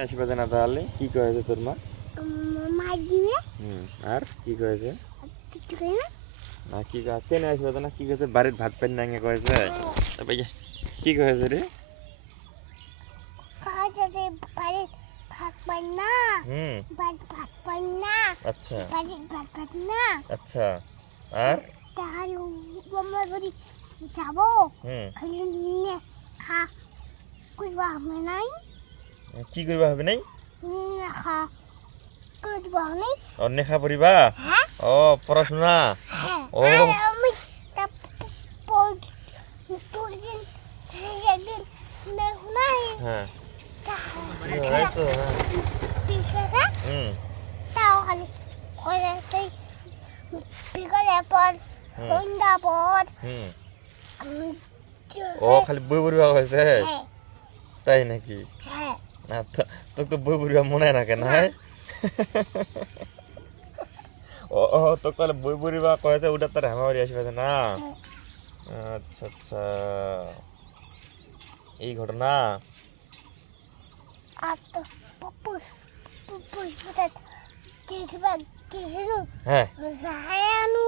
আসবে না তাহলে কি কয়েছে তোর মা? মার দিবে। আর কি কয়েছে? কিছু কই না। না কি কেন আসবে না কি কয়েছে? বাড়ির ভাত পাই না কয়েছে? ভাইয়া কি কয়েছে রে? কাজে বাড়ি ভাত পাই না। বাড়ি ভাত পাই না। আচ্ছা বাড়ি ভাত পাই না। আচ্ছা আর তাহলে আমার বাড়ি যাব। খালি নিয়ে খা কইবা হবে নাই। কি করবা হবে নাই? খা কইবা নাই। অন্যখা পড়িবা? হ্যাঁ। ও পড়াশোনা। ও আমি তা পরদিন একদিন দেখো নাই। হ্যাঁ তাহলে তো পিছাছে তাও খালি করে তাই বিকালের পর সন্ধ্যা পর ও খালি বই পড়িবা হয়েছে তাই নাকি? হ্যাঁ আচ্ছা তোকে তো বই পড়িবা মনে হয় না কেন? হ্যাঁ ও তোকে তাহলে বই পড়িবা কয়েছে ওটা তার হেমাবাড়ি আসবে না? আচ্ছা আচ্ছা এই ঘটনা। আর তো পপুস পপুস বুঝা দেখবা কিছু হ্যাঁ জায়ানু